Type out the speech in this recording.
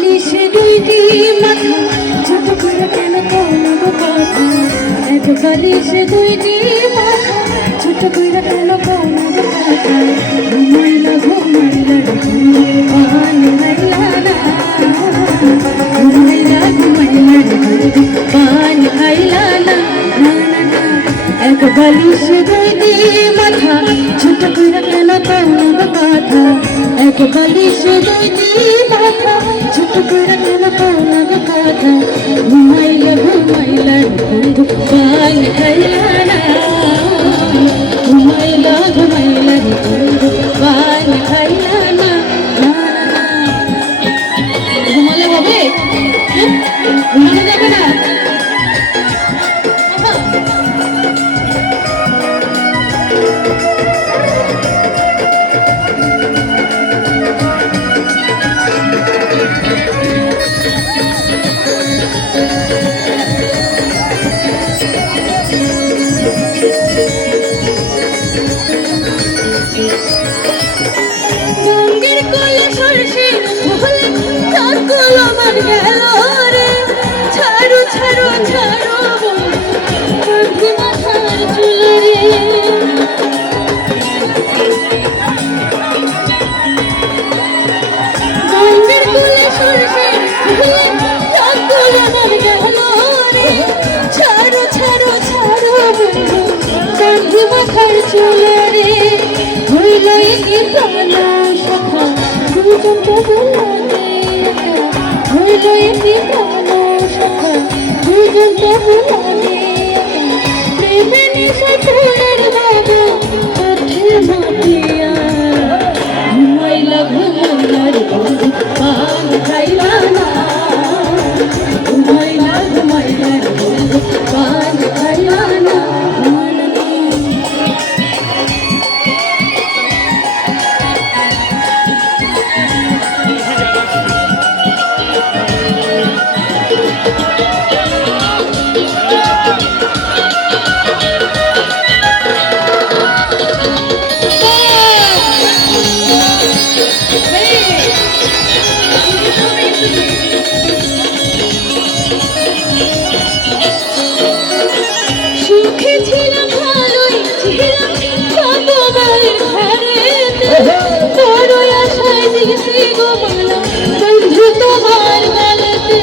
বালিশ দুইটি মাথা ছোট করে কেন কোনো কথা এত বালিশ দুইটি মাথা ছোট করে কেন কোনো কথা ঘুমাইলা ঘুমাইলা পান হাইলা না ঘুমাইলা ঘুমাইলা পান হাইলা না না না না এক বালিশ দুইটি মাথা ছোট করে কেন কোনো কথা এক বালিশ দুইটি মাথা ছোট করে কেন কোনো কথা ঘুমাইলা ঘুমাইলা বন্ধু পান খাইলা না ঘুমাইলা ঘুমাইলা বন্ধু পান খাইলা না ঘুমালে হবে ঘুমানো যাবে না গঙ্গের কোলে সরষে ফুল তার কোল আমার গেল রে ছাড়ো ছাড়ো ছাড়ো বন্ধু মাথার চুল রে গঙ্গের কোলে সরষে ফুল তার কোল আমার গেল রে ছাড়ো ছাড়ো ছাড়ো বন্ধু মাথার চুল রে হইল কি প্রাণা সখা দুজন বহুলানে হইল কি প্রাণা সখা দুজন বহুলানে প্রেমে নিশা ফুলের বাবা কাঠে মাটিয়া ঘুমাইলা ঘুমাইলা রে বন্ধু পান খাইলা না ঘুমাইলা ঘুমাইলা রে বন্ধু পান খাইলা না সুখে ছিলাম ভালোই ছিলাম বাবার ঘরেতে বড় আশায় দিয়েছি গো মালা বন্ধু তোমার বেলাতে